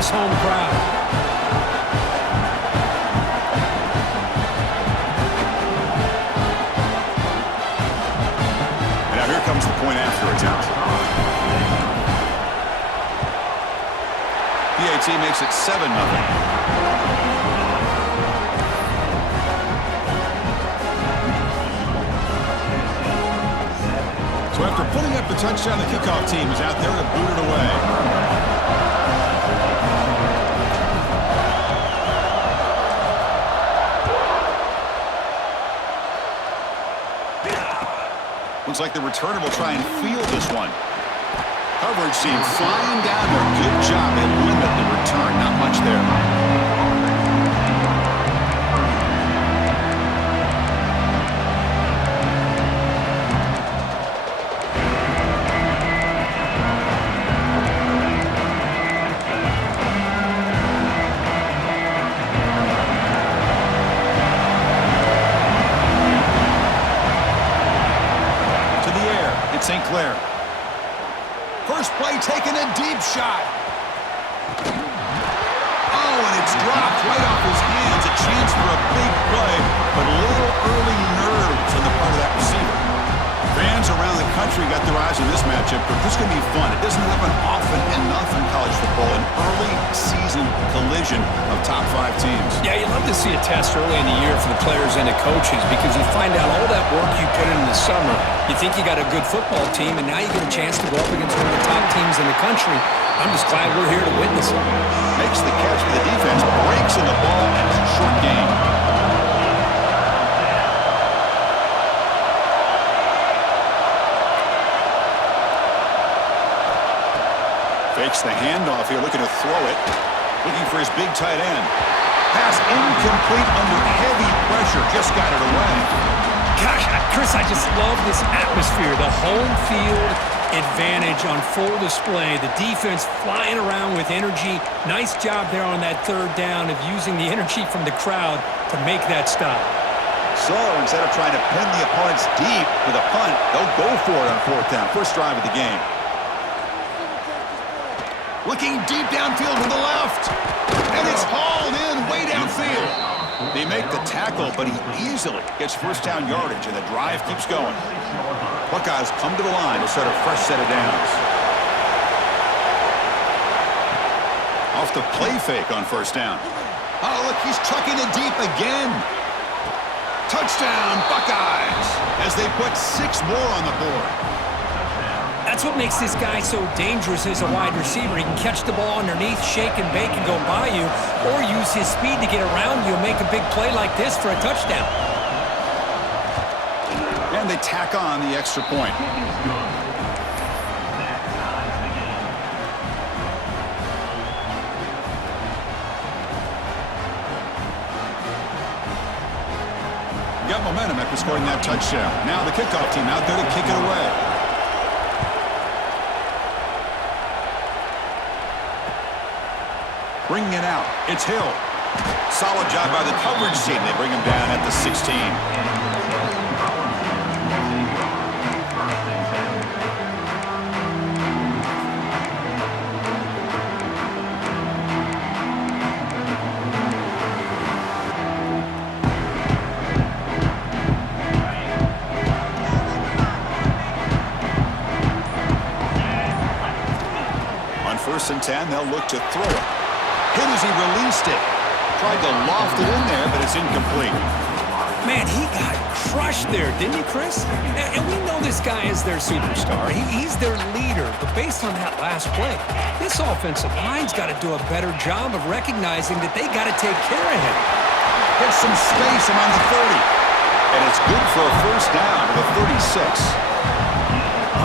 this home crowd. And now here comes the point after attempt. BAT makes it 7-0. So after putting up the touchdown, the kickoff team is out there to boot it away. Looks like the returner will try and field this one. Coverage team flying down there. Good job. They limit the return. Not much there. St. Clair. First play taking a deep shot. Oh, and it's dropped right off his hands. A chance for a big play, but a little early nerves on the part of that receiver. Fans around the country got their eyes on this matchup, but this is going to be fun. It doesn't happen often enough in college football, an early season collision of top 5 teams. Yeah, you love to see a test early in the year for the players and the coaches because you find out all that work you put in the summer. You think you got a good football team, and now you get a chance to go up against one of the top teams in the country. I'm just glad we're here to witness it. Makes the catch for the defense, breaks in the ball, and it's a short gain. Fakes the handoff here, looking to throw it. Looking for his big tight end. Pass incomplete under heavy pressure. Just got it away. Gosh, Chris, I just love this atmosphere. The home field advantage on full display. The defense flying around with energy. Nice job there on that third down of using the energy from the crowd to make that stop. So instead of trying to pin the opponents deep with a punt, they'll go for it on 4th down. First drive of the game. Looking deep downfield to the left. And it's hauled in way downfield. They make the tackle, but he easily gets first down yardage, and the drive keeps going. Buckeyes come to the line to start a fresh set of downs. Off the play fake on first down. Oh, look, he's chucking it deep again. Touchdown, Buckeyes, as they put 6 more on the board. That's what makes this guy so dangerous as a wide receiver. He can catch the ball underneath, shake and bake and go by you, or use his speed to get around you and make a big play like this for a touchdown. And they tack on the extra point. Got momentum after scoring that touchdown. Now the kickoff team out there to kick it away. Bringing it out. It's Hill. Solid job by the coverage team. They bring him down at the 16. On 1st and 10, they'll look to throw it. Hit as he released it. Tried to loft it in there, but it's incomplete. Man, he got crushed there, didn't he, Chris? And we know this guy is their superstar. He's their leader. But based on that last play, this offensive line's got to do a better job of recognizing that they got to take care of him. Gets some space around the 30. And it's good for a first down to the 36.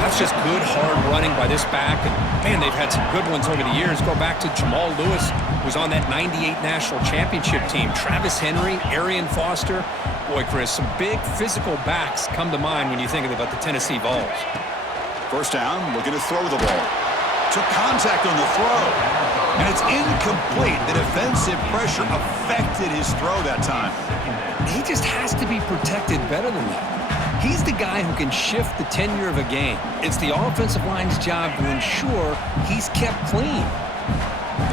That's just good, hard running by this back. And, man, they've had some good ones over the years. Go back to Jamal Lewis, who was on that 98 National Championship team. Travis Henry, Arian Foster. Boy, Chris, some big physical backs come to mind when you think about the Tennessee Vols. First down, looking to throw the ball. Took contact on the throw. And it's incomplete. The defensive pressure affected his throw that time. He just has to be protected better than that. He's the guy who can shift the tenure of a game. It's the offensive line's job to ensure he's kept clean.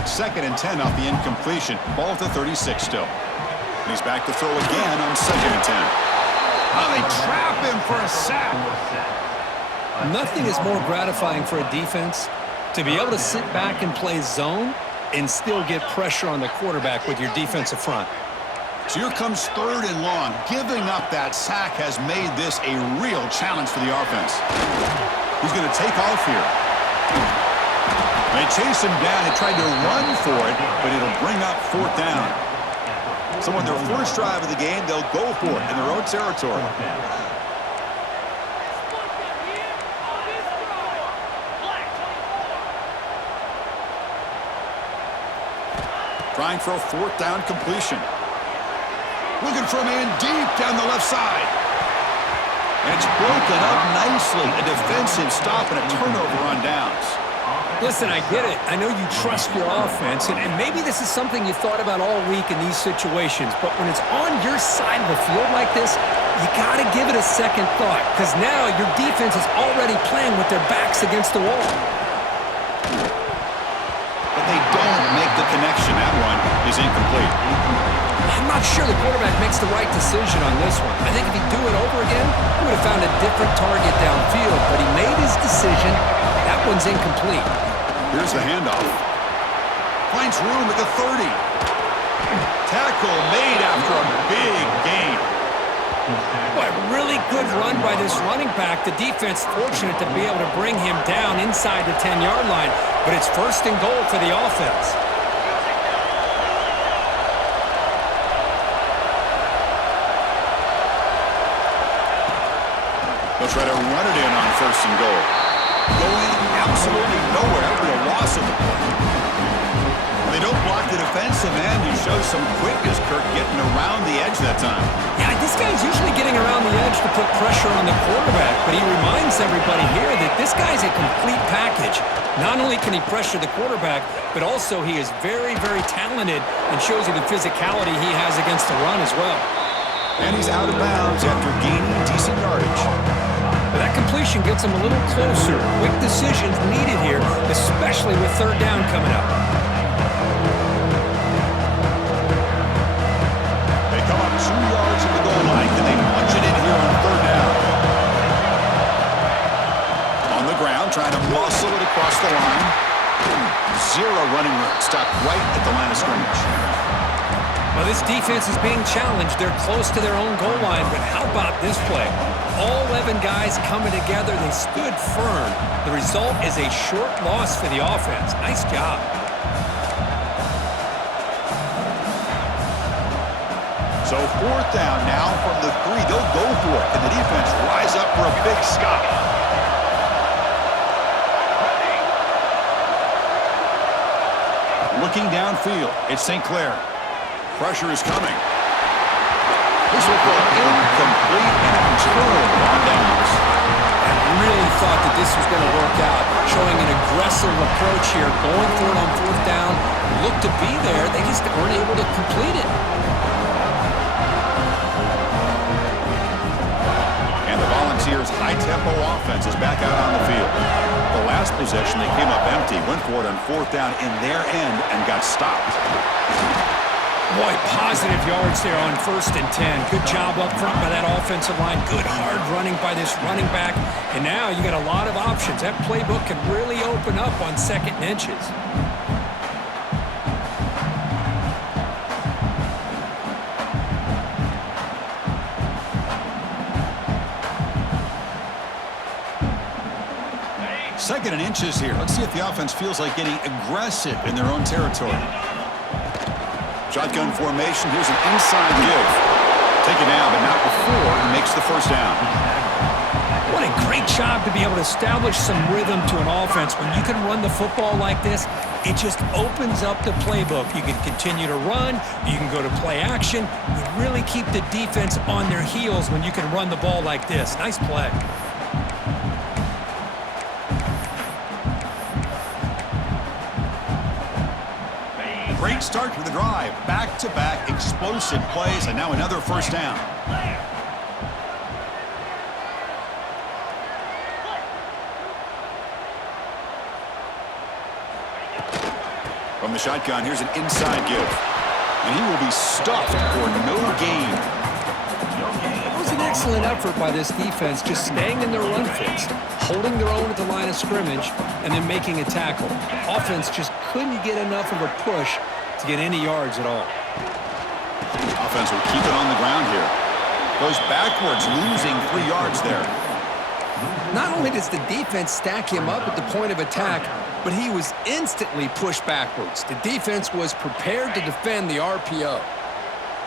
It's 2nd and 10 off the incompletion. Ball at the 36 still. He's back to throw again on 2nd and 10. Oh, they trap him for a sack. Nothing is more gratifying for a defense to be able to sit back and play zone and still get pressure on the quarterback with your defensive front. So here comes 3rd and long. Giving up that sack has made this a real challenge for the offense. He's going to take off here. They chase him down. They tried to run for it, but it'll bring up 4th down. So on their first drive of the game, they'll go for it in their own territory. Trying for a 4th down completion. Looking for a man deep down the left side. And it's broken up nicely. A defensive stop and a turnover on downs. Listen, I get it. I know you trust your offense, and maybe this is something you thought about all week in these situations, but when it's on your side of the field like this, you got to give it a second thought, because now your defense is already playing with their backs against the wall. But they don't make the connection. That one is incomplete. I'm not sure the quarterback makes the right decision on this one. I think if he'd do it over again, he would have found a different target downfield, but he made his decision. That one's incomplete. Here's the handoff. Finds room at the 30. Tackle made after a big gain. Boy, really good run by this running back. The defense fortunate to be able to bring him down inside the 10-yard line, but it's 1st and goal for the offense. They'll try to run it in on 1st and goal. Going absolutely nowhere after a loss of the play. They don't block the defensive end. He shows some quickness, Kirk, getting around the edge that time. Yeah, this guy's usually getting around the edge to put pressure on the quarterback, but he reminds everybody here that this guy's a complete package. Not only can he pressure the quarterback, but also he is very, very talented and shows you the physicality he has against the run as well. And he's out of bounds after gaining decent yardage. That completion gets him a little closer. Quick decisions needed here, especially with 3rd down coming up. They come up 2 yards at the goal line. Can they punch it in here on 3rd down? On the ground, trying to muscle it across the line. 0 running room. Stopped right at the line of scrimmage. Well, this defense is being challenged. They're close to their own goal line, but how about this play? All 11 guys coming together. They stood firm. The result is a short loss for the offense. Nice job. So 4th down now from the 3. They'll go for it, and the defense rise up for a big stop. Looking downfield, it's St. Clair. Pressure is coming. This will go incomplete and a turnover on downs. I really thought that this was going to work out, showing an aggressive approach here, going for it on 4th down. Looked to be there. They just weren't able to complete it. And the Volunteers' high-tempo offense is back out on the field. The last possession, they came up empty, went for it on 4th down in their end and got stopped. Boy, positive yards there on 1st and 10. Good job up front by that offensive line. Good hard running by this running back. And now you got a lot of options. That playbook can really open up on 2nd and inches. Second and inches here. Let's see if the offense feels like getting aggressive in their own territory. Shotgun formation. Here's an inside give. Taken down, but not before he makes the 1st down. What a great job to be able to establish some rhythm to an offense. When you can run the football like this, it just opens up the playbook. You can continue to run. You can go to play action. You really keep the defense on their heels when you can run the ball like this. Nice play. Great start to the drive. Back-to-back explosive plays, and now another 1st down. From the shotgun, here's an inside give. And he will be stuffed for no gain. It was an excellent effort by this defense, just staying in their run fits, holding their own at the line of scrimmage, and then making a tackle. Offense just couldn't get enough of a push to get any yards at all. Offense will keep it on the ground here. Goes backwards, losing 3 yards there. Not only does the defense stack him up at the point of attack, but he was instantly pushed backwards. The defense was prepared to defend the RPO.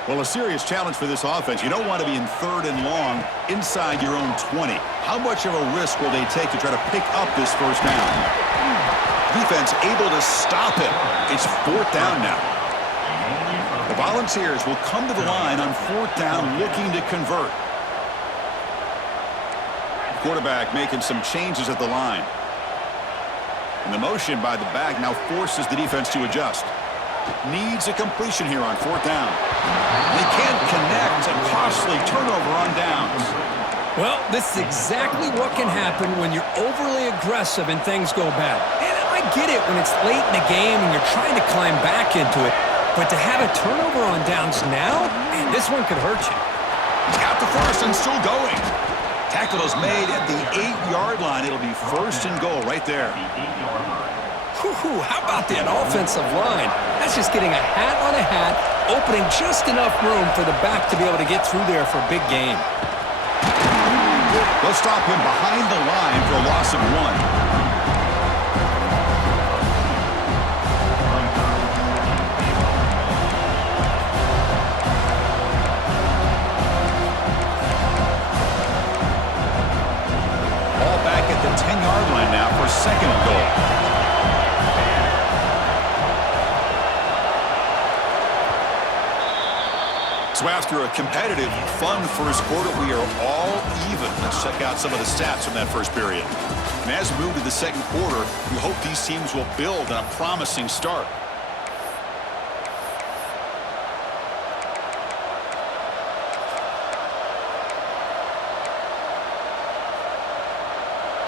Well, a serious challenge for this offense. You don't want to be in 3rd and long inside your own 20. How much of a risk will they take to try to pick up this first down? Defense able to stop it. It's 4th down now. The Volunteers will come to the line on 4th down looking to convert. Quarterback making some changes at the line. And the motion by the back now forces the defense to adjust. Needs a completion here on 4th down. They can't connect. A costly turnover on downs. Well, this is exactly what can happen when you're overly aggressive and things go bad. And I get it when it's late in the game and you're trying to climb back into it. But to have a turnover on downs now, man, this one could hurt you. He's got the first and still going. Tackle is made at the 8-yard line. It'll be 1st and goal right there. Whew, how about that offensive line? That's just getting a hat on a hat, opening just enough room for the back to be able to get through there for a big gain. They'll stop him behind the line for a loss of 1. At the 10-yard line now for 2nd and goal. So after a competitive, fun first quarter, we are all even. Let's check out some of the stats from that first period. And as we move to the 2nd quarter, we hope these teams will build on a promising start.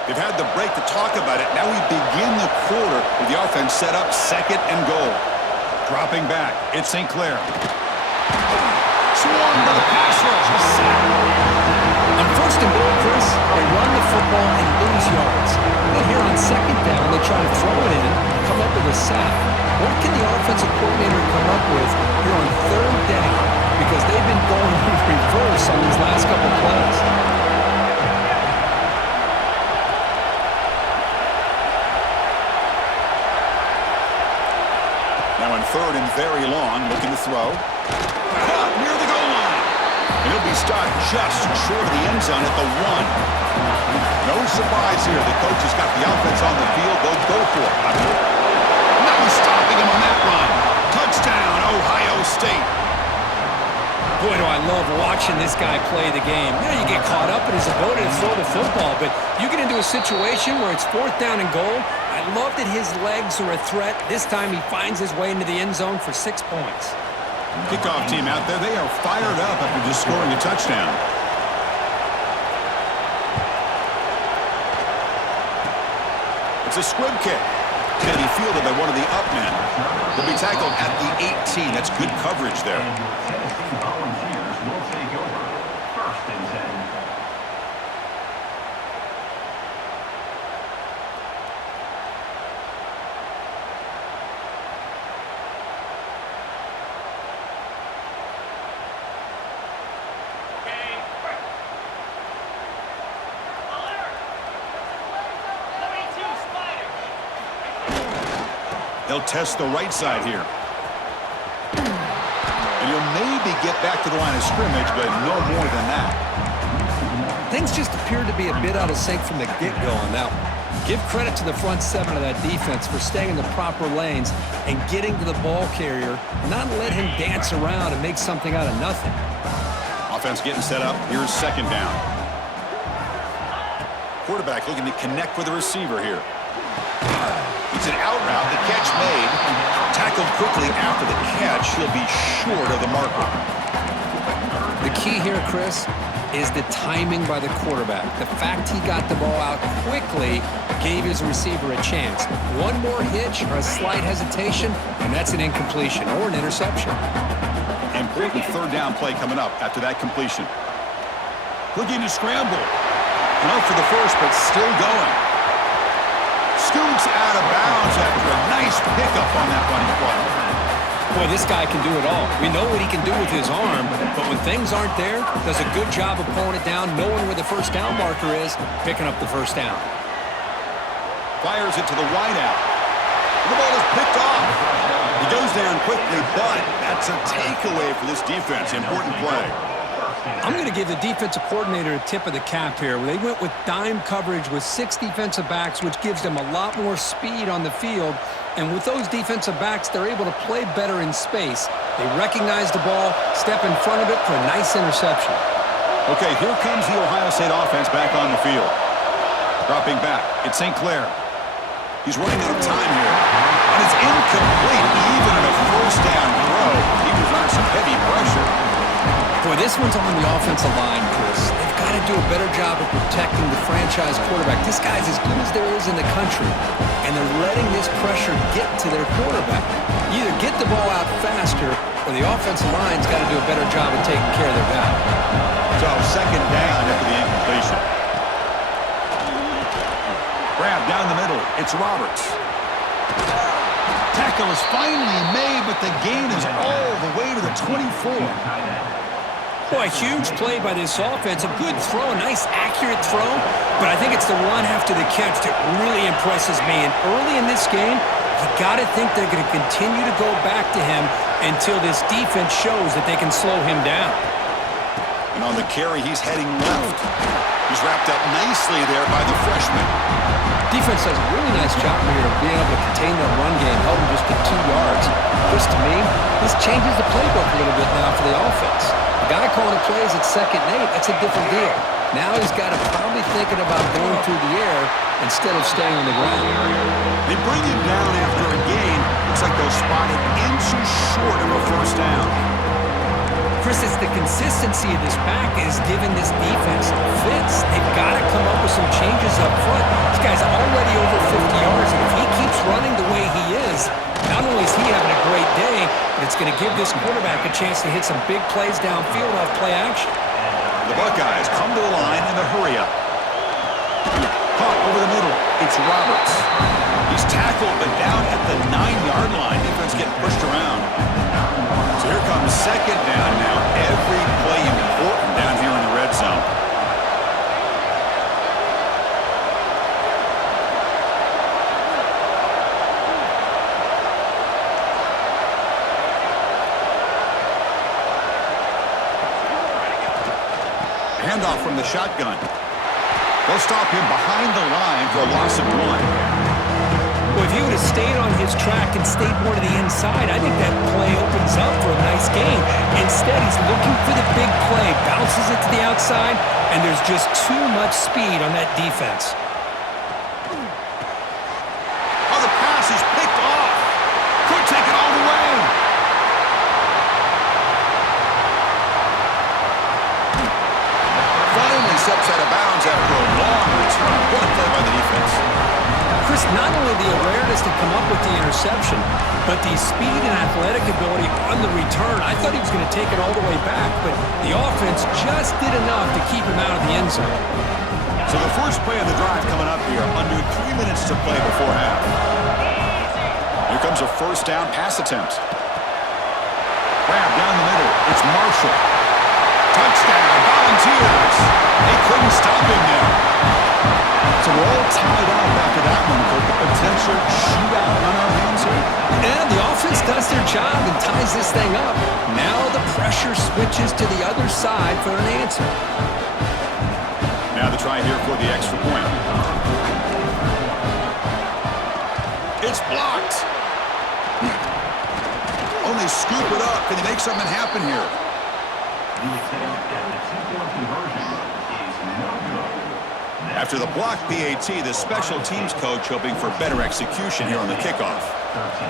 They've had the break to talk about it. Now we begin the quarter with the offense set up 2nd and goal. Dropping back, it's St. Clair. Swarmed by the pass rush. On 1st and goal, Chris, they run the football and lose yards. Then here on 2nd down, they try to throw it in, come up with a sack. What can the offensive coordinator come up with here on 3rd down? Because they've been going in reverse on these last couple plays. Now in 3rd and very long, looking to throw. Caught near the goal line. And he'll be stopped just short of the end zone at the 1. No surprise here. The coach has got the offense on the field. They'll go for it. No stopping him on that run. Touchdown, Ohio State. Boy, do I love watching this guy play the game. You know, you get caught up in his ability to throw the football, but you get into a situation where it's 4th down and goal. I love that his legs are a threat. This time he finds his way into the end zone for 6 points. Kickoff team out there, they are fired up after just scoring a touchdown. It's a squib kick. It's going to be fielded by one of the up men. He'll be tackled at the 18. That's good coverage there. Volunteers will take over 1st and 10. They'll test the right side here. And he'll maybe get back to the line of scrimmage, but no more than that. Things just appeared to be a bit out of sync from the get-go on that one. Give credit to the front 7 of that defense for staying in the proper lanes and getting to the ball carrier, not let him dance around and make something out of nothing. Offense getting set up. Here's 2nd down. Quarterback looking to connect with the receiver here. It's an out route. The catch made. Tackled quickly after the catch. He'll be short of the marker. The key here, Chris, is the timing by the quarterback. The fact he got the ball out quickly gave his receiver a chance. One more hitch or a slight hesitation, and that's an incompletion or an interception. Important third down play coming up after that completion. Looking to scramble. No for the first, but still going. Scoots out of bounds after a nice pickup on that running play. Boy, this guy can do it all. We know what he can do with his arm, but when things aren't there, does a good job of pulling it down, knowing where the first down marker is, picking up the first down. Fires it to the wideout. The ball is picked off. He goes down quickly, but that's a takeaway for this defense. Important play. I'm going to give the defensive coordinator a tip of the cap here. They went with dime coverage with 6 defensive backs, which gives them a lot more speed on the field. And with those defensive backs, they're able to play better in space. They recognize the ball, step in front of it for a nice interception. Okay, here comes the Ohio State offense back on the field. Dropping back, it's St. Clair. He's running out of time here. And it's incomplete, even in a first down throw. He was under some heavy pressure. Boy, this one's on the offensive line, Chris. They've got to do a better job of protecting the franchise quarterback. This guy's as good as there is in the country, and they're letting this pressure get to their quarterback. You either get the ball out faster, or the offensive line's got to do a better job of taking care of their guy. So, second down after the incompletion. Grab down the middle. It's Roberts. Tackle is finally made, but the gain is all the way to the 24. Boy, a huge play by this offense. A good throw, a nice accurate throw, but I think it's the run after the catch that really impresses me. And early in this game, you got to think they're going to continue to go back to him until this defense shows that they can slow him down. And on the carry, he's heading left. He's wrapped up nicely there by the freshman. Defense does a really nice job here of being able to contain that run game, held him just to 2 yards. Just to me, this changes the playbook a little bit now for the offense. The guy calling the plays at 2nd and 8, that's a different deal. Now he's got to probably thinking about going through the air instead of staying on the ground. They bring him down after a gain. Looks like they'll spot it inches short of a first down. Chris, it's the consistency of this back is giving this defense fits. They've got to come up with some changes up front. This guy's already over 50 yards, and if he keeps running the way he is, not only is he having a great day, but it's going to give this quarterback a chance to hit some big plays downfield off play action. The Buckeyes come to the line in the hurry-up. Caught over the middle. It's Roberts. He's tackled, but down at the 9-yard line. Defense getting pushed around. So here comes second down now. Every play important down here in the red zone. Handoff from the shotgun. They'll stop him behind the line for a loss of 1. Well, if he would have stayed on his track and stayed more to the inside, I think that play opens up for a nice gain. Instead, he's looking for the big play, bounces it to the outside, and there's just too much speed on that defense. Oh, the pass is picked off. Could take it all the way. Finally steps out of bounds after a long return. What a play by the defense. Chris, not only the awareness to come up with the interception, but the speed and athletic ability on the return. I thought he was going to take it all the way back, but the offense just did enough to keep him out of the end zone. So the first play of the drive coming up here, under 3 minutes to play before half. Here comes a first down pass attempt. Grab down the middle. It's Marshall. Touchdown, Volunteers. They couldn't stop him there. So we're all tied up after that one. For a potential shootout on our hands here. And the offense does their job and ties this thing up. Now the pressure switches to the other side for an answer. Now the try here for the extra point. It's blocked. Oh, they scoop it up. Can they make something happen here? The attempt at the two-point conversion is no good. After the blocked PAT, the special teams coach hoping for better execution here on the kickoff. 13.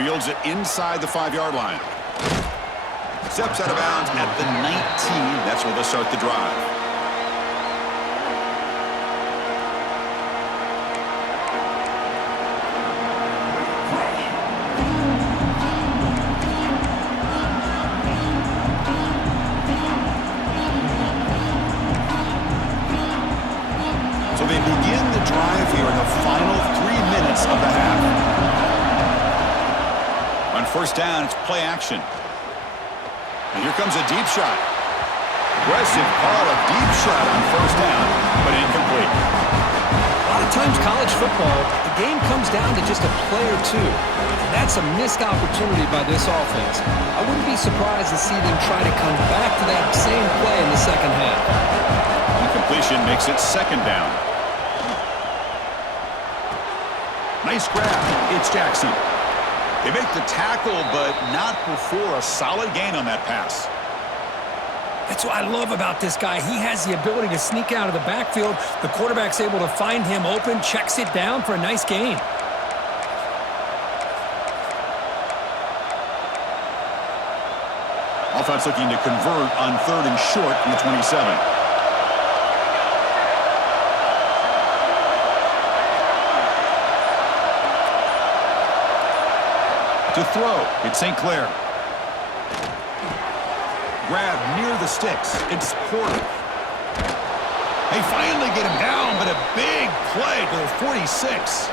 Fields it inside the 5-yard line. Steps out of bounds at the 19. That's where they'll start the drive. So they begin the drive here in the final 3 minutes of the half. On first down, it's play action. And here comes a deep shot. Aggressive call, a deep shot on first down, but incomplete. A lot of times college football, the game comes down to just a play or two. And that's a missed opportunity by this offense. I wouldn't be surprised to see them try to come back to that same play in the second half. Incompletion makes it second down. Nice grab. It's Jackson. They make the tackle, but not before a solid gain on that pass. That's what I love about this guy. He has the ability to sneak out of the backfield. The quarterback's able to find him open, checks it down for a nice gain. Offense looking to convert on 3rd and short from the 27. To throw, it's St. Clair. Grab near the sticks. It's Porter. They finally get him down, but a big play to the 46.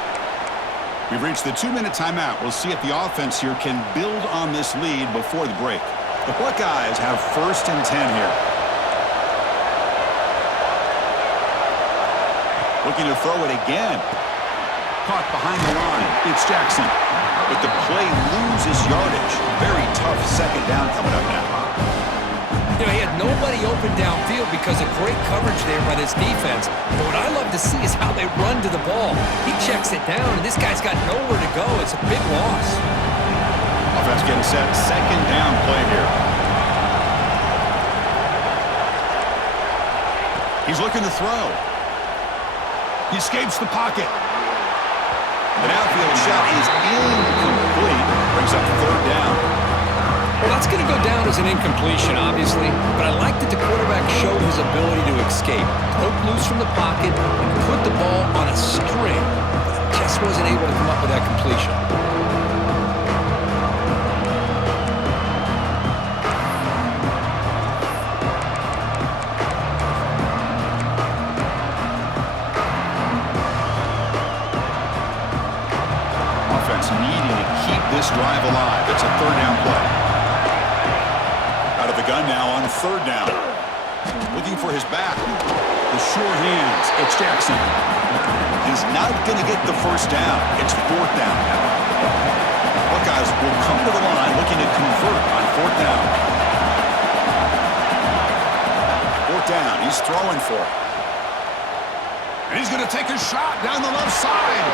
We've reached the 2-minute timeout. We'll see if the offense here can build on this lead before the break. The Buckeyes have 1st and 10 here. Looking to throw it again. Caught behind the line. It's Jackson. But the play loses yardage. Very tough second down coming up now. You know, he had nobody open downfield because of great coverage there by this defense. But what I love to see is how they run to the ball. He checks it down, and this guy's got nowhere to go. It's a big loss. Offense getting set. Second down play here. He's looking to throw. He escapes the pocket. The outfield shot is incomplete. Brings up 3rd down. Well, that's going to go down as an incompletion, obviously. But I like that the quarterback showed his ability to escape. Broke loose from the pocket and put the ball on a string. But he just wasn't able to come up with that completion. Needing to keep this drive alive. It's a 3rd down play. Out of the gun now on 3rd down. Looking for his back. The sure hands. It's Jackson. He's not going to get the 1st down. It's 4th down now. Buckeyes will come to the line looking to convert on 4th down. 4th down. He's throwing for it. And he's going to take a shot down the left side.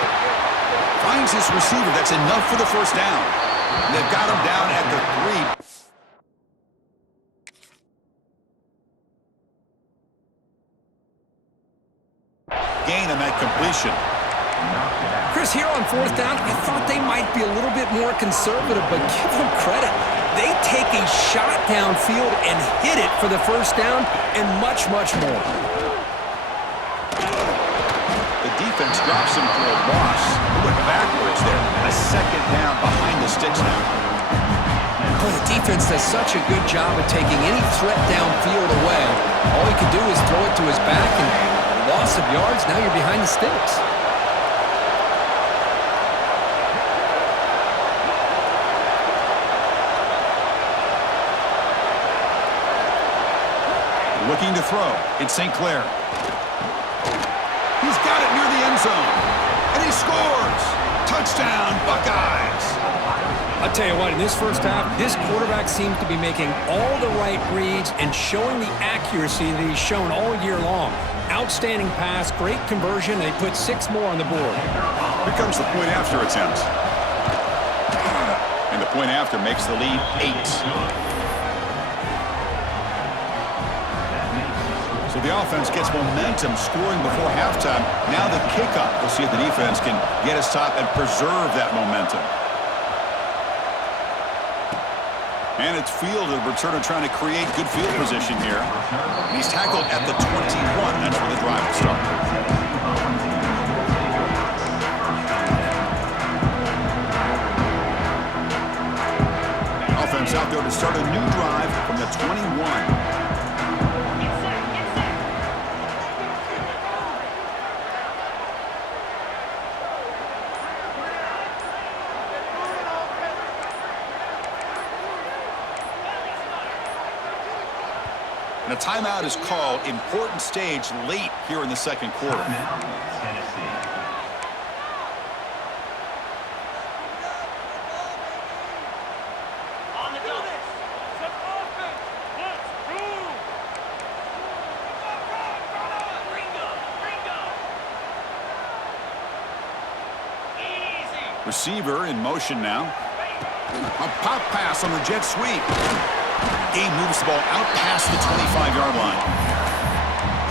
Finds his receiver. That's enough for the 1st down. They've got him down at the 3. Gain on that completion. Chris, here on 4th down, I thought they might be a little bit more conservative, but give them credit. They take a shot downfield and hit it for the 1st down and much, much more. Defense drops him for a loss. He went backwards there. A 2nd down behind the sticks now. Boy, the defense does such a good job of taking any threat downfield away. All he could do is throw it to his back, and loss of yards, now you're behind the sticks. Looking to throw. It's St. Clair. He's got it near the end zone. And he scores. Touchdown, Buckeyes. I'll tell you what, in this first half, this quarterback seems to be making all the right reads and showing the accuracy that he's shown all year long. Outstanding pass, great conversion. They put 6 more on the board. Here comes the point after attempt. And the point after makes the lead 8. So the offense gets momentum, scoring before halftime. Now the kickoff. We'll see if the defense can get us top and preserve that momentum. And it's field, the returner trying to create good field position here. And he's tackled at the 21. That's where the drive will start. Offense out there to start a new drive from the 21. And a timeout is called. Important stage late here in the second quarter. Tennessee. Receiver in motion now. A pop pass on the jet sweep. Game moves the ball out past the 25-yard line.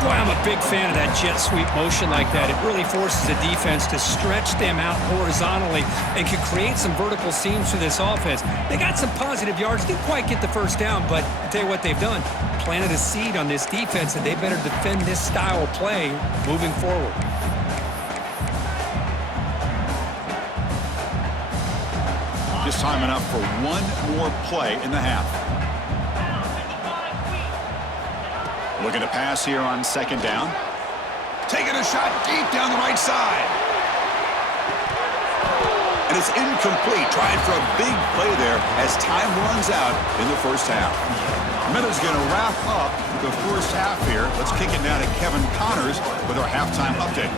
Boy, I'm a big fan of that jet sweep motion like that. It really forces the defense to stretch them out horizontally and can create some vertical seams for this offense. They got some positive yards. Didn't quite get the first down, but I'll tell you what they've done. Planted a seed on this defense, and they better defend this style of play moving forward. Just time enough for one more play in the half. Looking to pass here on second down. Taking a shot deep down the right side. And it's incomplete. Trying for a big play there as time runs out in the first half. Miller's going to wrap up the first half here. Let's kick it now to Kevin Connors with our halftime update.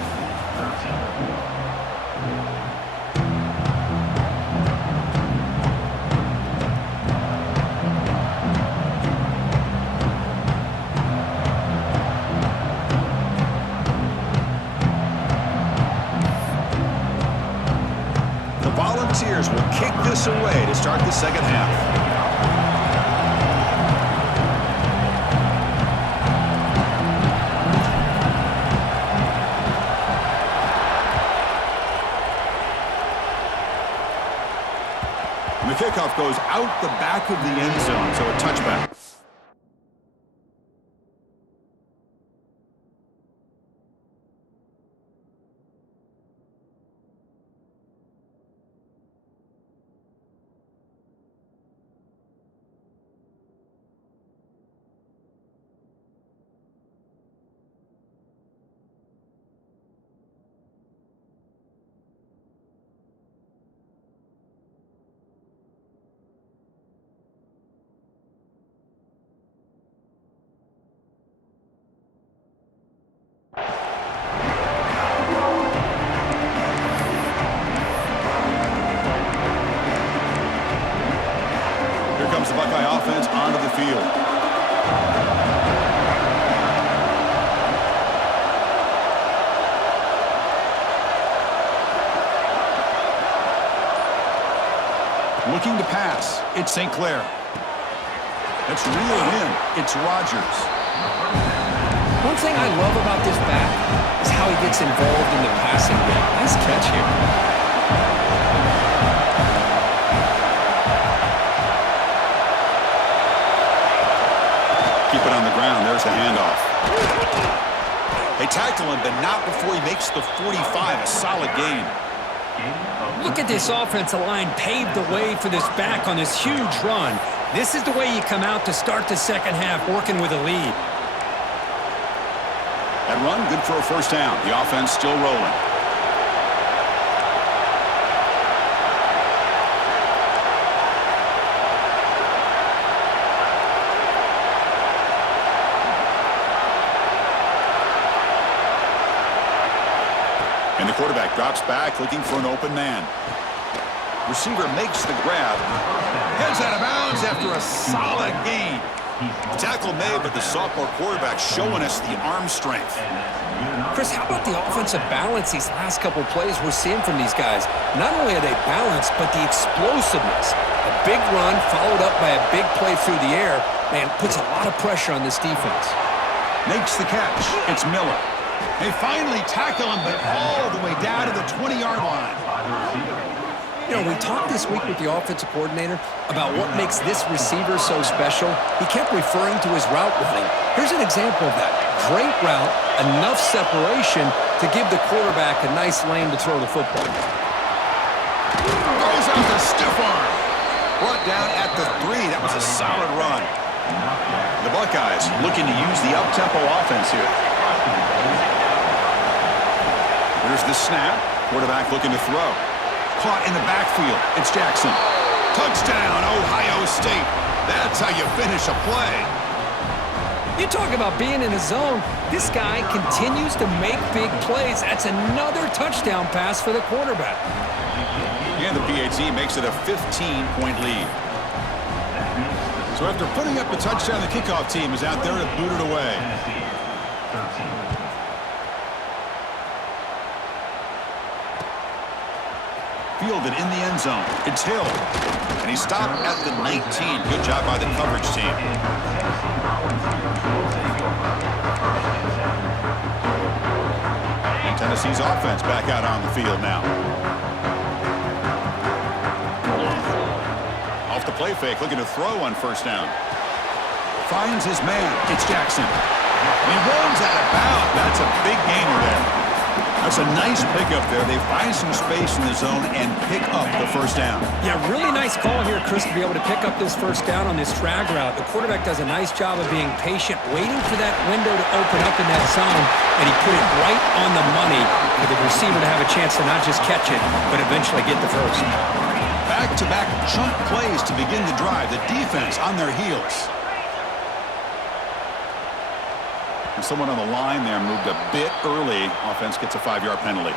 Volunteers will kick this away to start the second half. And the kickoff goes out the back of the end zone, so a touchback. The Buckeye offense onto the field. Looking to pass. It's St. Clair. That's reeled in. It's Rodgers. One thing I love about this back is how he gets involved in the passing game. Nice catch here. Keep it on the ground. There's the handoff. They tackle him, but not before he makes the 45. A solid gain. Look at this offensive line paved the way for this back on this huge run. This is the way you come out to start the second half, working with a lead. That run, good for a first down. The offense still rolling. And the quarterback drops back, looking for an open man. Receiver makes the grab. Heads out of bounds after a solid gain. Tackle made, but the sophomore quarterback showing us the arm strength. Chris, how about the offensive balance these last couple plays we're seeing from these guys? Not only are they balanced, but the explosiveness. A big run followed up by a big play through the air, man, puts a lot of pressure on this defense. Makes the catch. It's Miller. They finally tackle him, but all the way down to the 20-yard line. You know, we talked this week with the offensive coordinator about what makes this receiver so special. He kept referring to his route running. Here's an example of that. Great route, enough separation to give the quarterback a nice lane to throw the football. Goes out the stiff arm. Brought down at the 3. That was a solid run. The Buckeyes looking to use the up-tempo offense here. Here's the snap. Quarterback looking to throw. Caught in the backfield. It's Jackson. Touchdown, Ohio State. That's how you finish a play. You talk about being in a zone. This guy continues to make big plays. That's another touchdown pass for the quarterback. And the PAT makes it a 15-point lead. So after putting up the touchdown, the kickoff team is out there to boot it away. Fielded in the end zone. It's Hill. And he stopped at the 19. Good job by the coverage team. And Tennessee's offense back out on the field now. Off the play fake, looking to throw on first down. Finds his man. It's Jackson. He runs out of bounds. That's a big gainer there. That's a nice pickup there. They find some space in the zone and pick up the first down. Yeah, really nice call here, Chris, to be able to pick up this first down on this drag route. The quarterback does a nice job of being patient, waiting for that window to open up in that zone, and he put it right on the money for the receiver to have a chance to not just catch it, but eventually get the first. Back-to-back chunk plays to begin the drive. The defense on their heels. And someone on the line there moved a bit early. Offense gets a 5-yard penalty.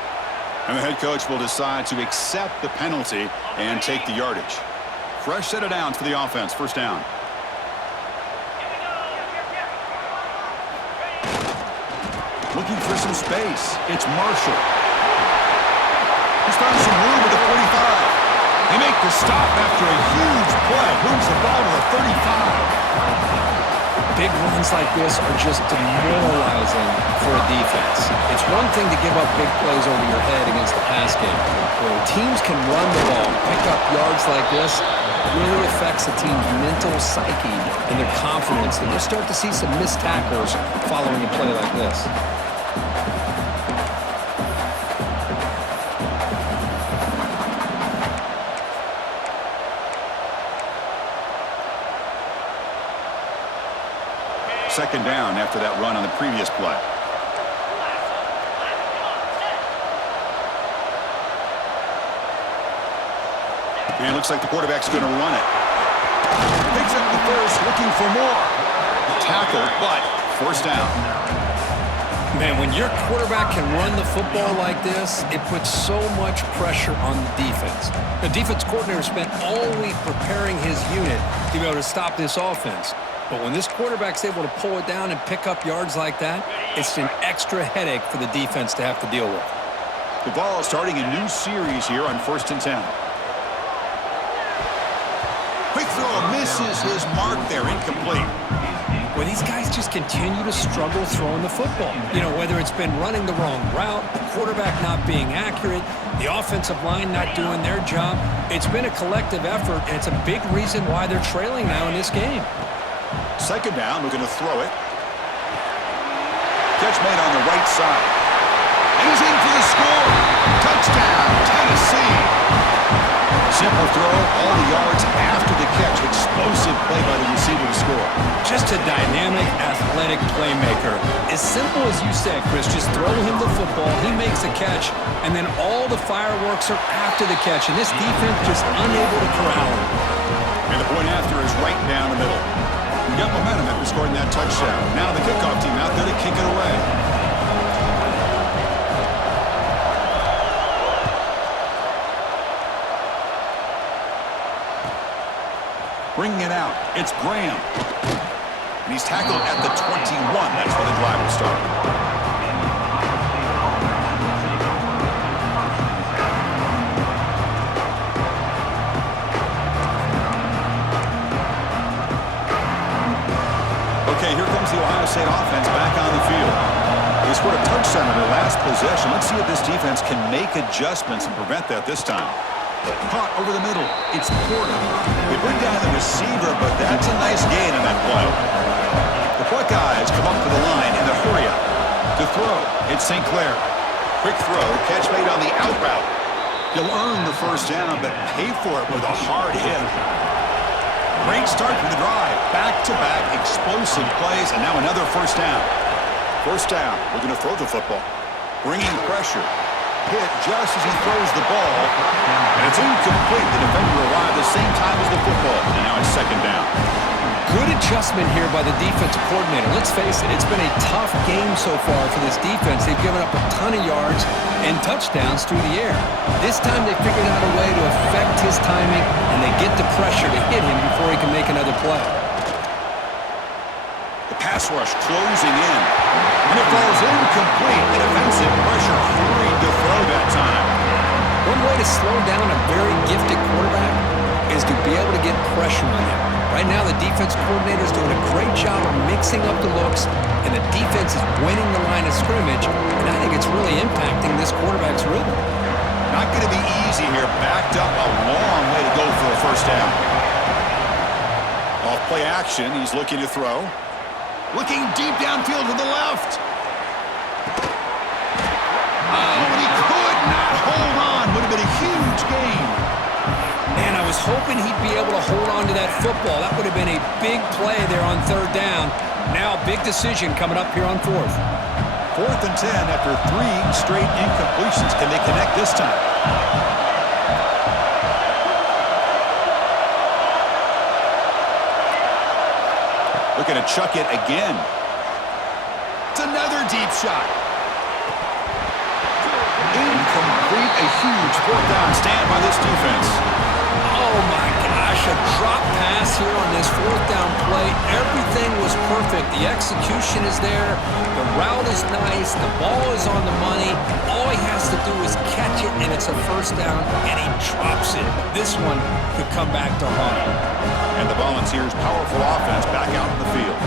And the head coach will decide to accept the penalty and take the yardage. Fresh set of downs for the offense. First down. Looking for some space. It's Marshall. He's found some room at the 45. They make the stop after a huge play. Moves the ball to the 35. Big runs like this are just demoralizing for a defense. It's one thing to give up big plays over your head against the pass game. When teams can run the ball, pick up yards like this, it really affects a team's mental psyche and their confidence. And you'll start to see some missed tackles following a play like this. Second down after that run on the previous play. And it looks like the quarterback's going to run it. Picks up the first, looking for more. Tackle, but first down. Man, when your quarterback can run the football like this, it puts so much pressure on the defense. The defense coordinator spent all week preparing his unit to be able to stop this offense. But when this quarterback's able to pull it down and pick up yards like that, it's an extra headache for the defense to have to deal with. The ball is starting a new series here on 1st and 10. Quick throw misses his mark there, incomplete. Well, these guys just continue to struggle throwing the football. You know, whether it's been running the wrong route, the quarterback not being accurate, the offensive line not doing their job, it's been a collective effort, and it's a big reason why they're trailing now in this game. Second down, looking to throw it. Catch made on the right side. And he's in for the score. Touchdown, Tennessee. Simple throw, all the yards after the catch. Explosive play by the receiver to score. Just a dynamic, athletic playmaker. As simple as you said, Chris, just throw him the football, he makes a catch, and then all the fireworks are after the catch, and this defense just unable to corral him. And the point after is right down the middle. We got momentum after scoring that touchdown. Now the kickoff team out there to kick it away. Bringing it out, it's Graham. And he's tackled at the 21. That's where the drive will start. Okay, here comes the Ohio State offense back on the field. They scored a touchdown in their last possession. Let's see if this defense can make adjustments and prevent that this time. Caught over the middle. It's Porter. They bring down the receiver, but that's a nice gain on that play. The Buckeyes come up to the line in the hurry-up. To throw, it's St. Clair. Quick throw, catch made on the out route. He'll earn the first down, but pay for it with a hard hit. Great start to the drive. Back-to-back explosive plays, and now another first down. First down, we're going to throw the football. Bringing pressure. Hit just as he throws the ball. And it's incomplete. The defender arrived the same time as the football. And now it's second down. Good adjustment here by the defensive coordinator. Let's face it, it's been a tough game so far for this defense. They've given up a ton of yards and touchdowns through the air. This time they figured out a way to affect his timing, and they get the pressure to hit him before he can make another play. The pass rush closing in. And it falls incomplete. The defensive pressure hurried to throw that time. One way to slow down a very gifted quarterback is to be able to get pressure on him. Right now, the defense coordinator is doing a great job of mixing up the looks, and the defense is winning the line of scrimmage, and I think it's really impacting this quarterback's rhythm. Not going to be easy here. Backed up a long way to go for a first down. Off play action, he's looking to throw. Looking deep downfield to the left. Oh, and he could not hold on. Would have been a huge gain. Man, I was hoping he'd be able to hold on to that football. That would have been a big play there on third down. Now a big decision coming up here on fourth. 4th and 10 after 3 straight incompletions. Can they connect this time? Looking to chuck it again. It's another deep shot. Incomplete. A huge 4th down stand by this defense. Oh my gosh, a drop pass here on this 4th down play. Everything was perfect. The execution is there. The route is nice. The ball is on the money. All he has to do is catch it, and it's a first down, and he drops it. This one could come back to haunt him. And the Volunteers' powerful offense back out in the field.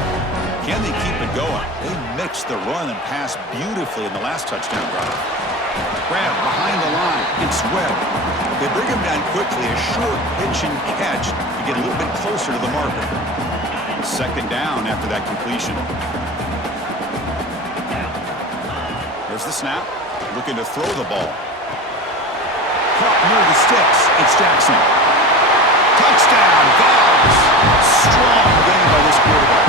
Can they keep it going? They mixed the run and pass beautifully in the last touchdown drive. Grab behind the line. It's Webb. They bring him down quickly. A short pitch and catch to get a little bit closer to the marker. Second down after that completion. There's the snap. Looking to throw the ball. Caught near the sticks. It's Jackson. Touchdown, Dogs. Strong game by this quarterback.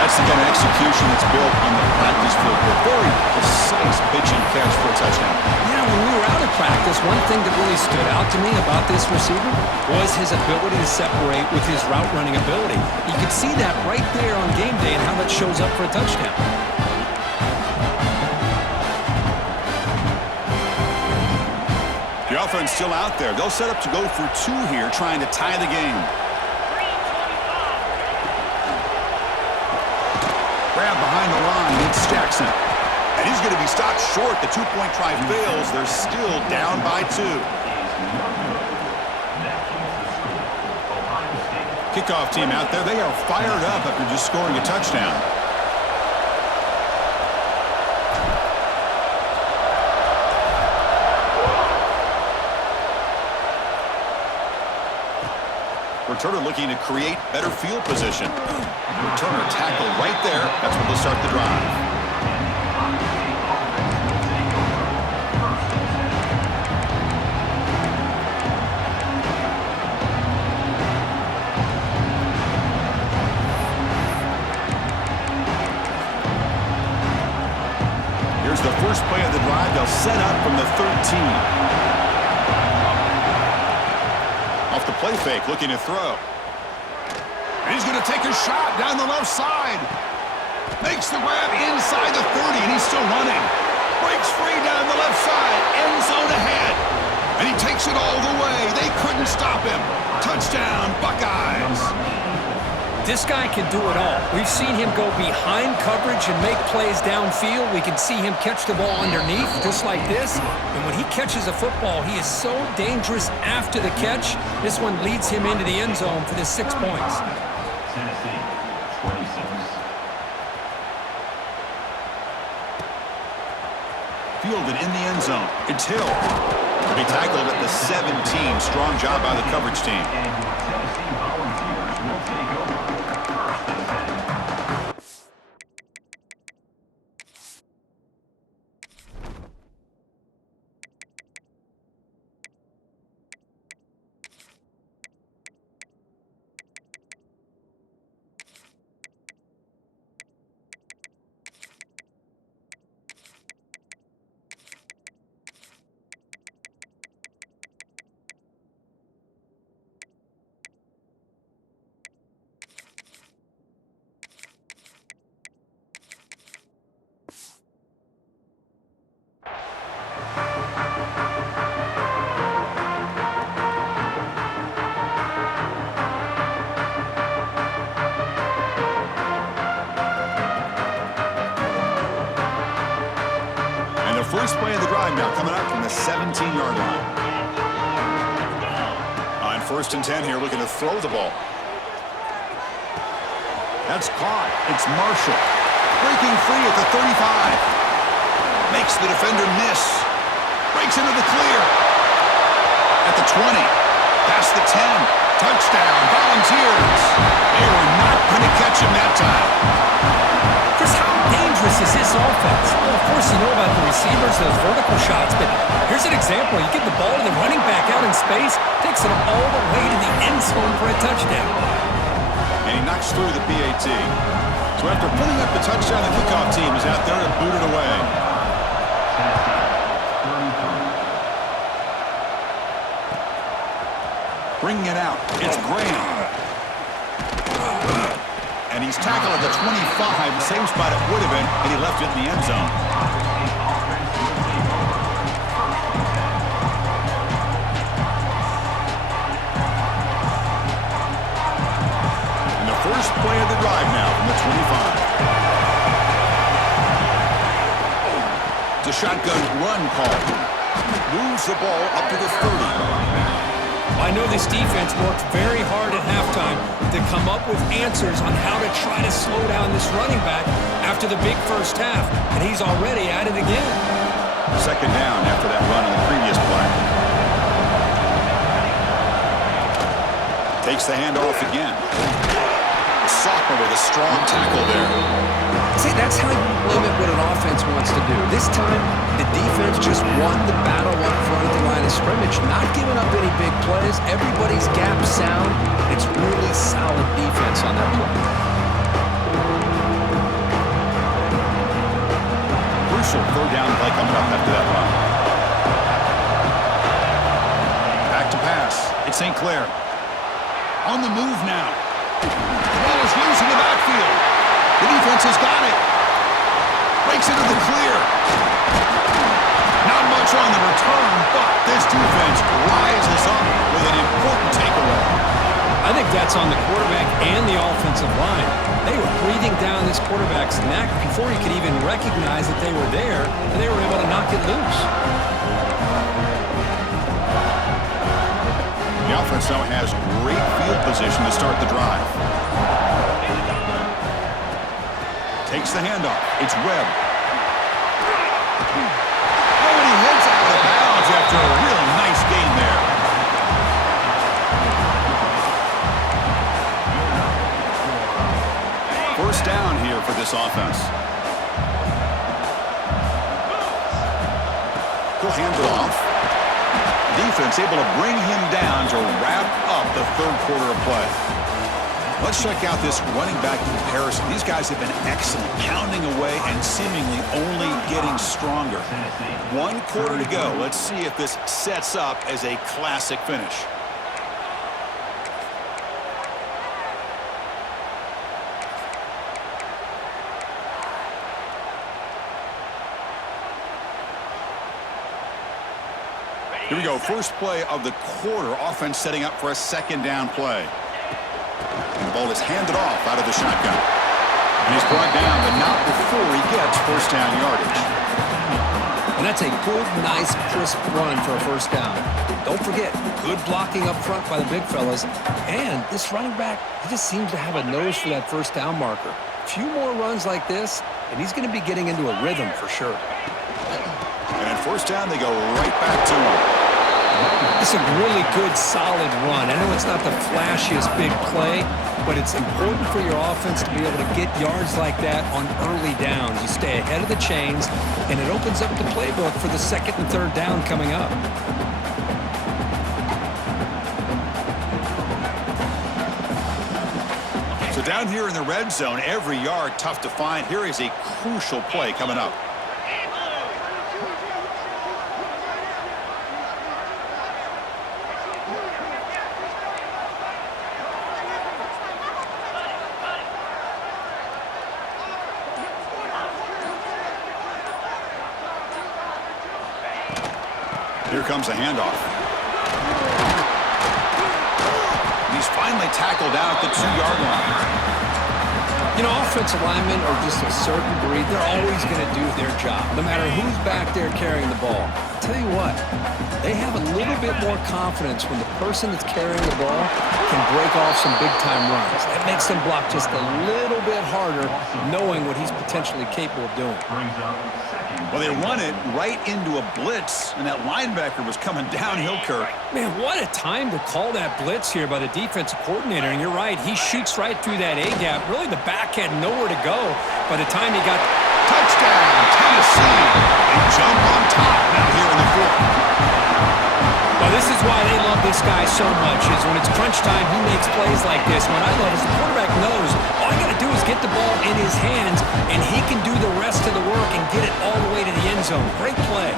That's the kind of execution that's built on the practice field. A very precise pitch and catch for a touchdown. Yeah, when we were out of practice, one thing that really stood out to me about this receiver was his ability to separate with his route running ability. You could see that right there on game day and how that shows up for a touchdown. The offense still out there. They'll set up to go for 2 here, trying to tie the game. Grab behind the line. It's Jackson. And he's going to be stopped short. The 2-point try fails. They're still down by 2. Kickoff team out there. They are fired up after just scoring a touchdown. Returner looking to create better field position. Returner tackle right there. That's when they'll start the drive. Here's the first play of the drive. They'll set up from the 13. Off the play fake, looking to throw. And he's going to take a shot down the left side. Makes the grab inside the 30, and he's still running. Breaks free down the left side. End zone ahead. And he takes it all the way. They couldn't stop him. Touchdown, Buckeyes. This guy can do it all. We've seen him go behind coverage and make plays downfield. We can see him catch the ball underneath, just like this. And when he catches a football, he is so dangerous after the catch. This one leads him into the end zone for the 6 points. Tennessee, 26. Fielded in the end zone. It's Hill. To be tackled at the 17. Strong job by the coverage team. And your Tennessee Volunteers will take over. First and 10. First play of the drive now coming up from the 17-yard line. On first and 10 here, looking to throw the ball. That's caught. It's Marshall. Breaking free at the 35. Makes the defender miss. Breaks into the clear. At the 20. Past the 10. Touchdown. Volunteers. They were not going to catch him that time. Chris, how dangerous is this offense? Well, of course, you know about the receivers, those vertical shots, but here's an example. You give the ball to the running back out in space, takes it all the way to the end zone for a touchdown. And he knocks through the PAT. So after putting up the touchdown, the kickoff team is out there to boot it away. Bringing it out. It's Graham. And he's tackled at the 25, the same spot it would have been, and he left it in the end zone. And the first play of the drive now from the 25. It's a shotgun run call. Moves the ball up to the 30. I know this defense worked very hard at halftime to come up with answers on how to try to slow down this running back after the big first half, and he's already at it again. Second down after that run on the previous play. Takes the handoff again. Sophomore with a strong tackle there. See, that's how you limit what an offense wants to do. This time, the defense just won the battle up front at the line of scrimmage, not giving up any big plays. Everybody's gap sound. It's really solid defense on that play. Crucial third down play coming up after that run. Back to pass. It's St. Clair. On the move now. The ball is loose in the backfield. The defense has got it. Breaks into the clear. Not much on the return, but this defense rises up with an important takeaway. I think that's on the quarterback and the offensive line. They were breathing down this quarterback's neck before he could even recognize that they were there, and they were able to knock it loose. The offense now has great field position to start the drive. Takes the handoff. It's Webb. Oh, and he heads out of bounds after a real nice game there. First down here for this offense. He'll hand it off. Defense able to bring him down to wrap up the third quarter of play. Let's check out this running back comparison. These guys have been excellent, pounding away and seemingly only getting stronger. 1 quarter to go. Let's see if this sets up as a classic finish. Here we go. First play of the quarter. Offense setting up for a second down play. And the ball is handed off out of the shotgun. And he's brought down, but not before he gets first down yardage. And that's a good, nice, crisp run for a first down. Don't forget, good blocking up front by the big fellas. And this running back, he just seems to have a nose for that first down marker. A few more runs like this, and he's going to be getting into a rhythm for sure. And at first down, they go right back to him. It's a really good, solid run. I know it's not the flashiest big play, but it's important for your offense to be able to get yards like that on early downs. You stay ahead of the chains, and it opens up the playbook for the second and third down coming up. So down here in the red zone, every yard tough to find. Here is a crucial play coming up. Here comes a handoff. He's finally tackled out at the 2-yard line. You know, offensive linemen are just a certain breed. They're always going to do their job, no matter who's back there carrying the ball. I'll tell you what, they have a little bit more confidence when the person that's carrying the ball can break off some big-time runs. That makes them block just a little bit harder, knowing what he's potentially capable of doing. Well, they run it right into a blitz, and that linebacker was coming downhill, Kirk. Man, what a time to call that blitz here by the defensive coordinator. And you're right, he shoots right through that A-gap. Really, the back had nowhere to go by the time he got... Touchdown, Tennessee. They jump on top now here in the fourth. Well, this is why they love this guy so much, is when it's crunch time, he makes plays like this. What I love is the quarterback knows all I got to do is get the ball in his hands, and he can do the rest of the work and get it all the way to the end zone. Great play.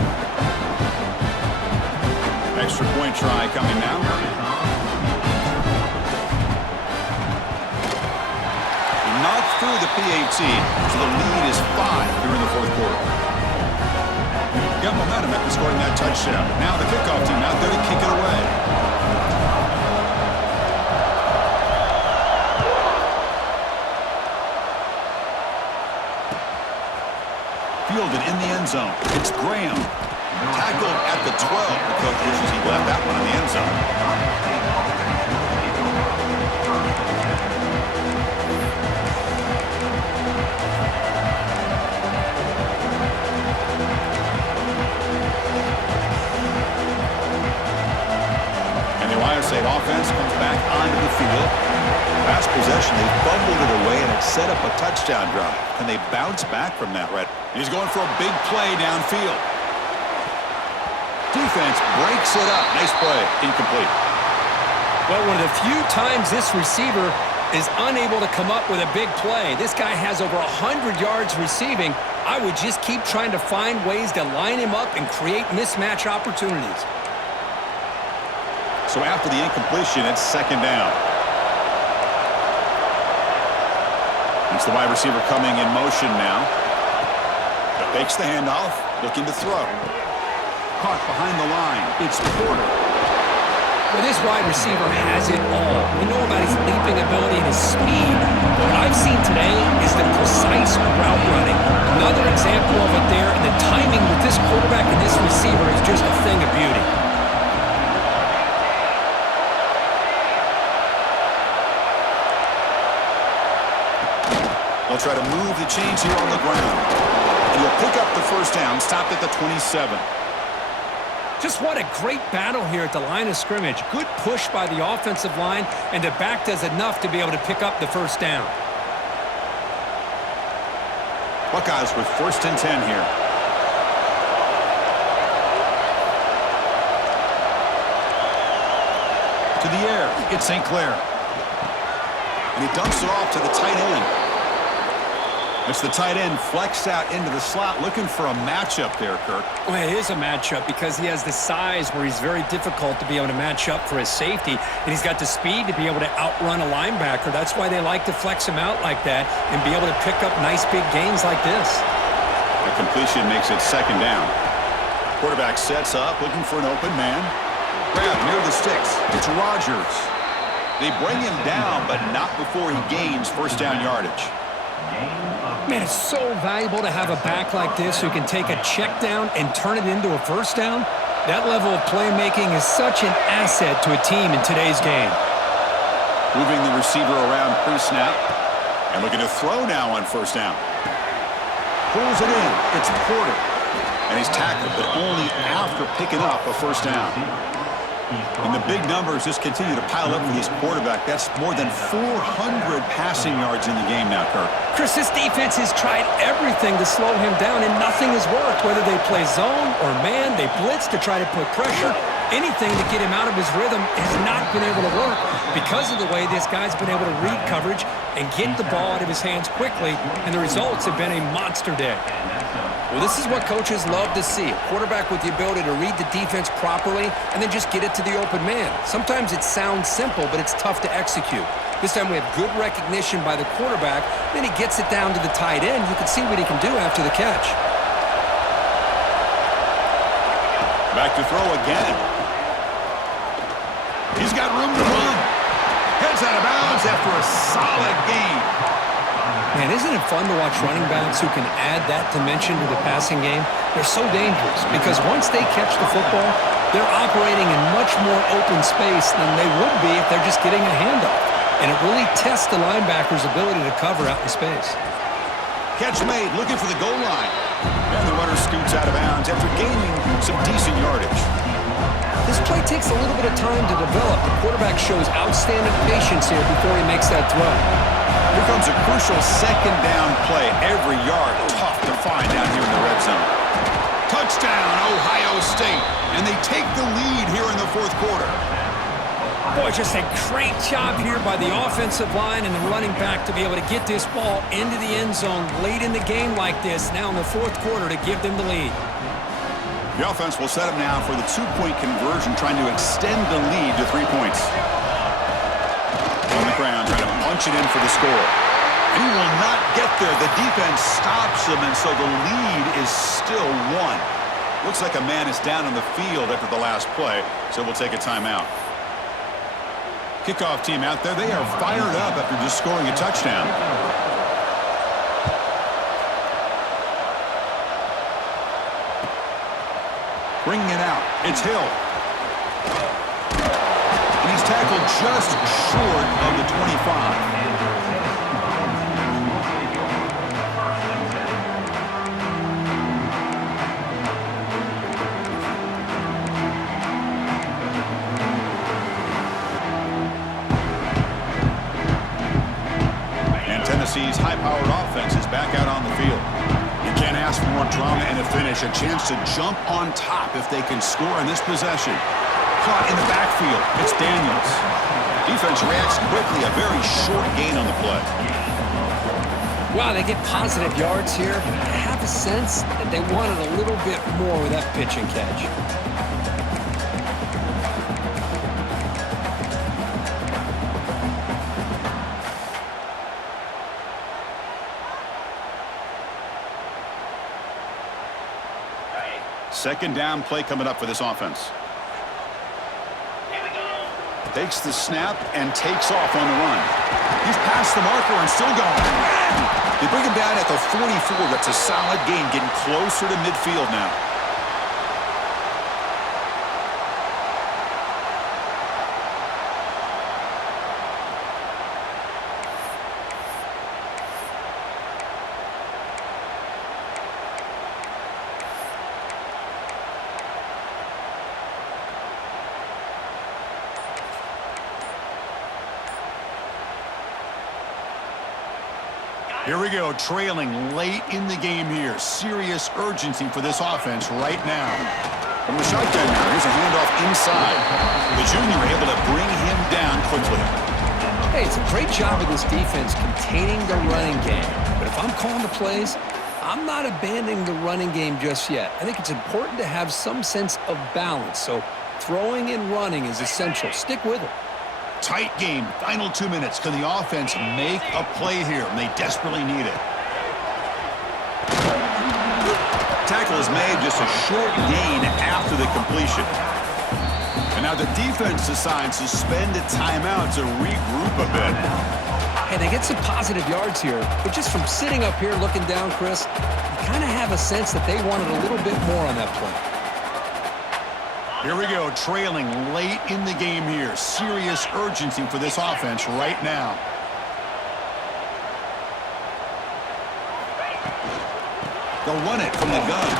Extra point try coming now. Knocked through the PAT, so the lead is 5 here in the fourth quarter. Got momentum after scoring that touchdown. Now the kickoff team out there to kick it away. Fielded in the end zone. It's Graham. Tackled at the 12. The coach wishes he left that one in the end zone. State offense comes back onto the field. Last possession, they fumbled it away, and it set up a touchdown drive. Can they bounce back from that, Rhett? He's going for a big play downfield. Defense breaks it up. Nice play. Incomplete. Well, one of the few times this receiver is unable to come up with a big play. This guy has over 100 yards receiving. I would just keep trying to find ways to line him up and create mismatch opportunities. So after the incompletion, it's second down. It's the wide receiver coming in motion now. Fakes the handoff, looking to throw. Caught behind the line. It's Porter. Well, this wide receiver has it all. We know about his leaping ability and his speed. But what I've seen today is the precise route running. Another example of it there, and the timing with this quarterback and this receiver is just a thing of beauty. They'll try to move the chains here on the ground. And he'll pick up the first down, stopped at the 27. Just what a great battle here at the line of scrimmage. Good push by the offensive line, and the back does enough to be able to pick up the first down. Buckeyes with 1st and 10 here. To the air, it's St. Clair. And he dumps it off to the tight end. It's the tight end flexed out into the slot, looking for a matchup there, Kirk. Well, it is a matchup because he has the size where he's very difficult to be able to match up for his safety, and he's got the speed to be able to outrun a linebacker. That's why they like to flex him out like that and be able to pick up nice big gains like this. The completion makes it second down. Quarterback sets up, looking for an open man. Grab near the sticks. It's Rodgers. They bring him down, but not before he gains first down yardage. Man, it's so valuable to have a back like this who can take a check down and turn it into a first down. That level of playmaking is such an asset to a team in today's game. Moving the receiver around pre-snap. And looking to throw now on first down. Pulls it in. It's Porter. And he's tackled, but only after picking up a first down. And the big numbers just continue to pile up for this quarterback. That's more than 400 passing yards in the game now, Kirk. Chris, this defense has tried everything to slow him down, and nothing has worked. Whether they play zone or man, they blitz to try to put pressure. Anything to get him out of his rhythm has not been able to work because of the way this guy's been able to read coverage and get the ball out of his hands quickly, and the results have been a monster day. Well, this is what coaches love to see, a quarterback with the ability to read the defense properly and then just get it to the open man. Sometimes it sounds simple, but it's tough to execute. This time we have good recognition by the quarterback, then he gets it down to the tight end. You can see what he can do after the catch. Back to throw again. He's got room to run. Heads out of bounds after a solid gain. Man, isn't it fun to watch running backs who can add that dimension to the passing game? They're so dangerous because once they catch the football, they're operating in much more open space than they would be if they're just getting a handoff. And it really tests the linebacker's ability to cover out in space. Catch made, looking for the goal line. And the runner scoots out of bounds after gaining some decent yardage. This play takes a little bit of time to develop. The quarterback shows outstanding patience here before he makes that throw. Here comes a crucial second down play. Every yard tough to find down here in the red zone. Touchdown, Ohio State. And they take the lead here in the fourth quarter. Boy, just a great job here by the offensive line and the running back to be able to get this ball into the end zone late in the game like this, now in the fourth quarter, to give them the lead. The offense will set up now for the two-point conversion, trying to extend the lead to 3 points. On the ground, trying to punch it in for the score. And he will not get there. The defense stops him, and so the lead is still 1. Looks like a man is down on the field after the last play, so we'll take a timeout. Kickoff team out there. They are fired up after just scoring a touchdown. Bringing it out. It's Hill. And he's tackled just short of the 25. Tennessee's high-powered offense is back out on the field. You can't ask for more drama and a finish. A chance to jump on top if they can score in this possession. Caught in the backfield. It's Daniels. Defense reacts quickly. A very short gain on the play. Wow, they get positive yards here. I have a sense that they wanted a little bit more with that pitch and catch. Second down play coming up for this offense. Takes the snap and takes off on the run. He's past the marker and still going. They bring him down at the 44. That's a solid gain, getting closer to midfield now. Here we go, trailing late in the game here. Serious urgency for this offense right now. From the shotgun now, here's a handoff inside. The junior able to bring him down quickly. Hey, it's a great job of this defense containing the running game. But if I'm calling the plays, I'm not abandoning the running game just yet. I think it's important to have some sense of balance. So throwing and running is essential. Stick with it. Tight game, final 2 minutes. Can the offense make a play here? And they desperately need it. Tackle is made, just a short gain after the completion. And now the defense decides to spend a timeout to regroup a bit. Hey, they get some positive yards here, but just from sitting up here looking down, Chris, you kind of have a sense that they wanted a little bit more on that play. Here we go, trailing late in the game here. Serious urgency for this offense right now. They'll run it from the gun.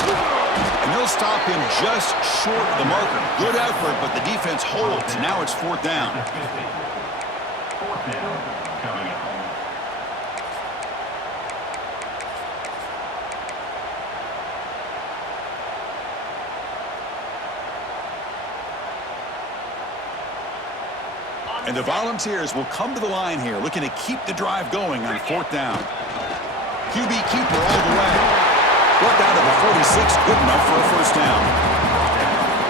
And they'll stop him just short of the marker. Good effort, but the defense holds. Now it's 4th down. Fourth down coming up. And the Volunteers will come to the line here, looking to keep the drive going on 4th down. QB keeper all the way. Brought down to the 46, good enough for a 1st down.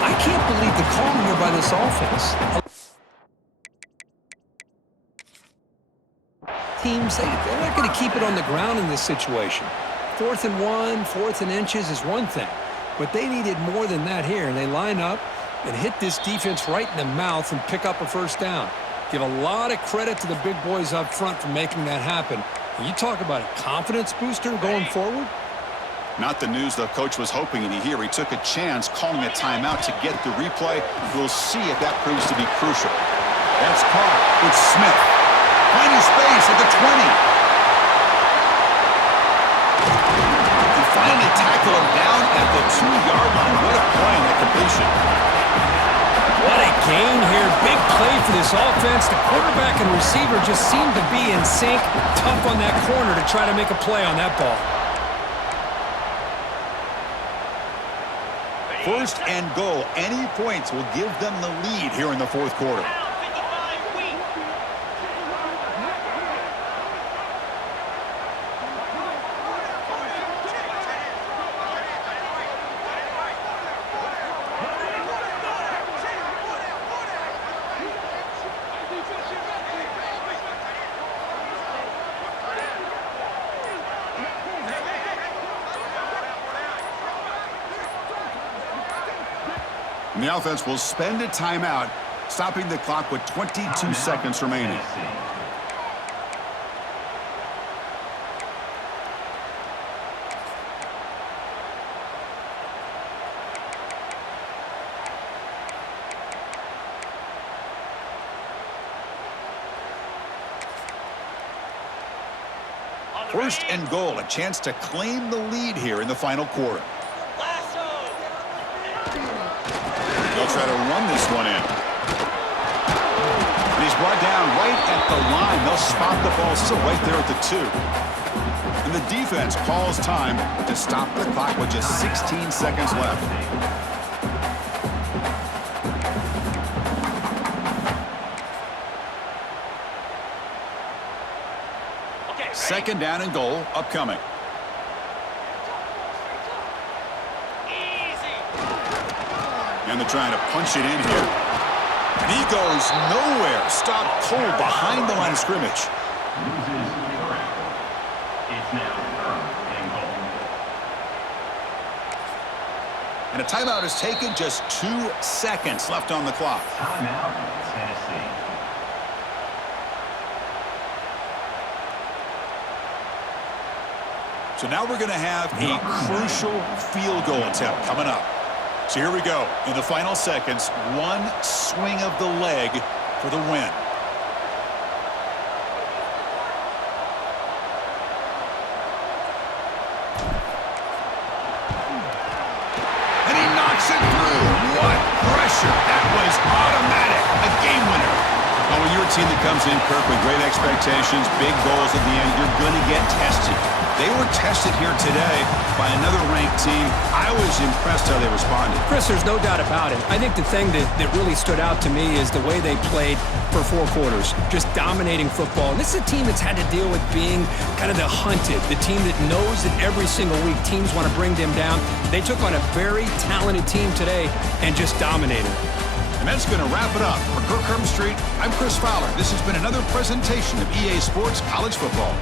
I can't believe the call here by this offense. Teams, they're not going to keep it on the ground in this situation. 4th and 1, 4th and inches is one thing, but they needed more than that here, and they line up and hit this defense right in the mouth and pick up a 1st down. Give a lot of credit to the big boys up front for making that happen. And you talk about a confidence booster going forward. Not the news the coach was hoping to hear. He took a chance calling a timeout to get the replay. We'll see if that proves to be crucial. That's caught. It's Smith. Finding space at the 20. And finally tackle him down at the 2-yard line. What a play on that completion. What a gain here. Big play for this offense. The quarterback and receiver just seemed to be in sync. Tough on that corner to try to make a play on that ball. 1st and goal. Any points will give them the lead here in the 4th quarter. And the offense will spend a timeout, stopping the clock with 22 seconds remaining. First and goal, a chance to claim the lead here in the final quarter. They'll try to run this one in. And he's brought down right at the line. They'll spot the ball still right there at the 2. And the defense calls time to stop the clock with just 16 seconds left. Second down and goal upcoming. And they're trying to punch it in here. And he goes nowhere. Stopped cold behind the line of scrimmage. Loses track. It's now 3rd and goal. And a timeout is taken. Just 2 seconds left on the clock. Timeout, Tennessee. So now we're going to have a crucial field goal attempt coming up. So here we go. In the final seconds, one swing of the leg for the win. And he knocks it through. What pressure. That was automatic. A game winner. Well, when you're a team that comes in, Kirk, with great expectations, big goals at the end, you're going to get tested. They were tested here today by another ranked team. I was impressed how they responded. Chris, there's no doubt about it. I think the thing that really stood out to me is the way they played for 4 quarters, just dominating football. And this is a team that's had to deal with being kind of the hunted, the team that knows that every single week teams want to bring them down. They took on a very talented team today and just dominated. And that's going to wrap it up. For Kirk Street, I'm Chris Fowler. This has been another presentation of EA Sports College Football.